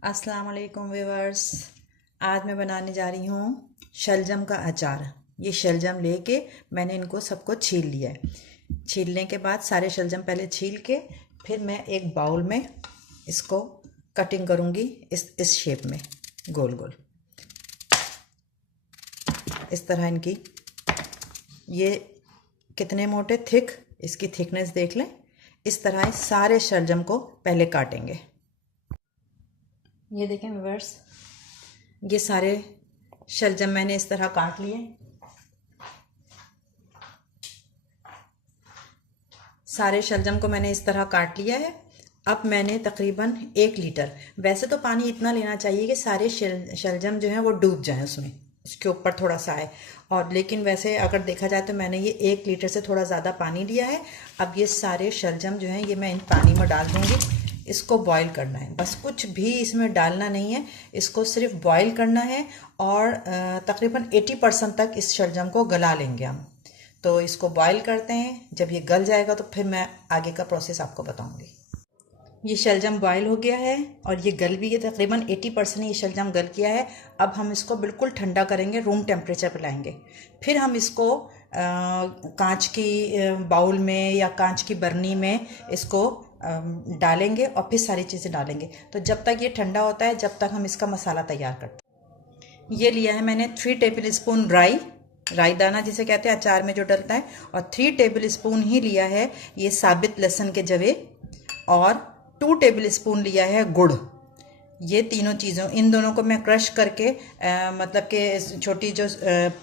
अस्सलाम वालेकुम व्यूवर्स। आज मैं बनाने जा रही हूँ शलजम का अचार। ये शलजम लेके मैंने इनको सबको छील लिया है। छीलने के बाद सारे शलजम पहले छील के फिर मैं एक बाउल में इसको कटिंग करूँगी इस शेप में, गोल गोल इस तरह। इनकी ये कितने मोटे थिक, इसकी थिकनेस देख लें। इस तरह सारे शलजम को पहले काटेंगे। ये देखें व्यूअर्स, ये सारे शलजम मैंने इस तरह काट लिए। सारे शलजम को मैंने इस तरह काट लिया है। अब मैंने तकरीबन 1 लीटर, वैसे तो पानी इतना लेना चाहिए कि सारे शलजम जो हैं वो डूब जाएं उसमें, उसके ऊपर थोड़ा सा आए, और लेकिन वैसे अगर देखा जाए तो मैंने ये 1 लीटर से थोड़ा ज़्यादा पानी लिया है। अब ये सारे शलजम जो हैं ये मैं इन पानी में डाल दूँगी। इसको बॉईल करना है, बस कुछ भी इसमें डालना नहीं है, इसको सिर्फ बॉईल करना है। और तकरीबन 80% तक इस शलजम को गला लेंगे हम। तो इसको बॉईल करते हैं, जब ये गल जाएगा तो फिर मैं आगे का प्रोसेस आपको बताऊंगी। ये शलजम बॉईल हो गया है और ये गल भी है, तकरीबन 80% ये शलजम गल गया है। अब हम इसको बिल्कुल ठंडा करेंगे, रूम टेम्परेचर पर लाएंगे। फिर हम इसको कांच की बाउल में या कांच की बर्नी में इसको डालेंगे और फिर सारी चीज़ें डालेंगे। तो जब तक ये ठंडा होता है जब तक हम इसका मसाला तैयार करते हैं। ये लिया है मैंने 3 टेबल स्पून राई दाना जिसे कहते हैं अचार में जो डलता है, और 3 टेबल स्पून ही लिया है ये साबित लहसुन के जवे, और 2 टेबल स्पून लिया है गुड़। ये तीनों चीज़ों, इन दोनों को मैं क्रश करके मतलब कि छोटी जो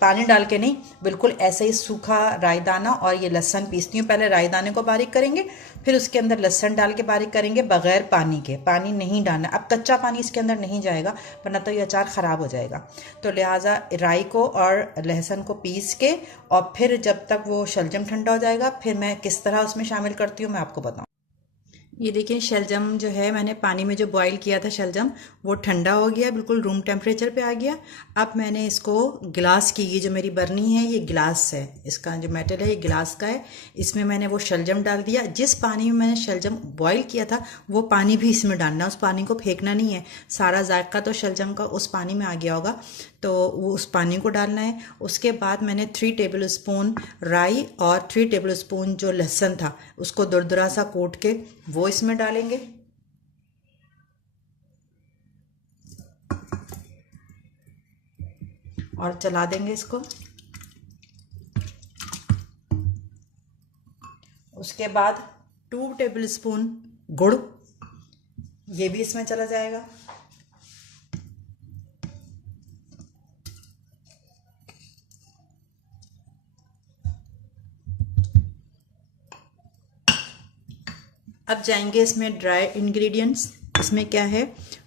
पानी डाल के नहीं, बिल्कुल ऐसे ही सूखा रायदाना और ये लहसुन पीसती हूँ। पहले रायदाने को बारीक करेंगे, फिर उसके अंदर लहसुन डाल के बारीक करेंगे बगैर पानी के। पानी नहीं डालना, अब कच्चा पानी इसके अंदर नहीं जाएगा वरना तो ये अचार ख़राब हो जाएगा। तो लिहाजा राई को और लहसुन को पीस के, और फिर जब तक वो शलजम ठंडा हो जाएगा फिर मैं किस तरह उसमें शामिल करती हूँ मैं आपको बताऊँ। ये देखिए शलजम जो है, मैंने पानी में जो बॉईल किया था शलजम, वो ठंडा हो गया, बिल्कुल रूम टेम्परेचर पे आ गया। अब मैंने इसको गिलास की, ये जो मेरी बर्नी है ये गिलास है, इसका जो मेटल है ये गिलास का है। इसमें मैंने वो शलजम डाल दिया। जिस पानी में मैंने शलजम बॉईल किया था वो पानी भी इसमें डालना, उस पानी को फेंकना नहीं है। सारा जायका तो शलजम का उस पानी में आ गया होगा, तो वो उस पानी को डालना है। उसके बाद मैंने 3 टेबल स्पून राई और 3 टेबल स्पून जो लहसुन था उसको दुरदुरा सा कूट के वो इसमें डालेंगे। और चला देंगे इसको। उसके बाद 2 टेबल स्पून गुड़, ये भी इसमें चला जाएगा। अब जाएंगे इसमें ड्राई इंग्रेडिएंट्स। इसमें क्या है,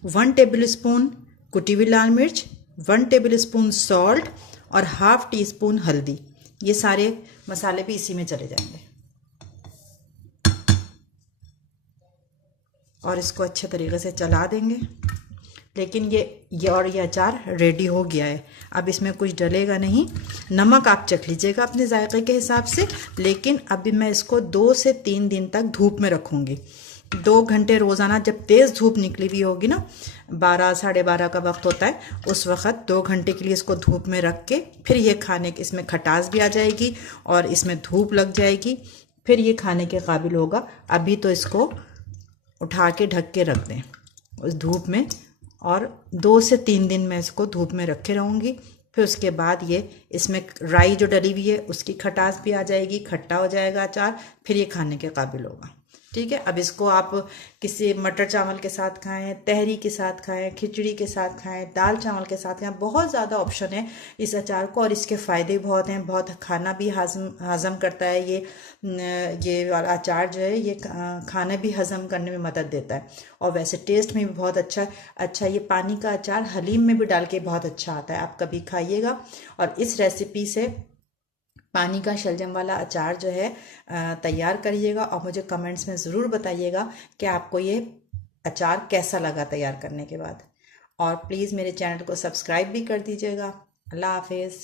1 टेबल स्पून कुटी हुई लाल मिर्च, 1 टेबल स्पून सॉल्ट और ½ टीस्पून हल्दी। ये सारे मसाले भी इसी में चले जाएंगे। और इसको अच्छे तरीके से चला देंगे। लेकिन ये अचार रेडी हो गया है। अब इसमें कुछ डलेगा नहीं। नमक आप चख लीजिएगा अपने जायके के हिसाब से। लेकिन अभी मैं इसको 2 से 3 दिन तक धूप में रखूँगी। 2 घंटे रोज़ाना, जब तेज़ धूप निकली हुई होगी ना, 12 साढ़े 12 का वक्त होता है, उस वक्त 2 घंटे के लिए इसको धूप में रख के फिर ये खाने के, इसमें खटास भी आ जाएगी और इसमें धूप लग जाएगी, फिर ये खाने के काबिल होगा। अभी तो इसको उठा के ढक के रख दें उस धूप में, और 2 से 3 दिन मैं इसको धूप में रखे रहूँगी। फिर उसके बाद ये इसमें राई जो डली हुई है उसकी खटास भी आ जाएगी, खट्टा हो जाएगा अचार, फिर ये खाने के काबिल होगा। ठीक है। अब इसको आप किसी मटर चावल के साथ खाएं, तहरी के साथ खाएं, खिचड़ी के साथ खाएं, दाल चावल के साथ खाएं। बहुत ज़्यादा ऑप्शन है इस अचार को, और इसके फ़ायदे बहुत हैं। बहुत खाना भी हज़म करता है ये अचार जो है, ये खाना भी हज़म करने में मदद देता है। और वैसे टेस्ट में भी बहुत अच्छा ये पानी का अचार हलीम में भी डाल के बहुत अच्छा आता है। आप कभी खाइएगा। और इस रेसिपी से पानी का शलजम वाला अचार जो है तैयार करिएगा, और मुझे कमेंट्स में ज़रूर बताइएगा कि आपको ये अचार कैसा लगा तैयार करने के बाद। और प्लीज़ मेरे चैनल को सब्सक्राइब भी कर दीजिएगा। अल्लाह हाफिज़।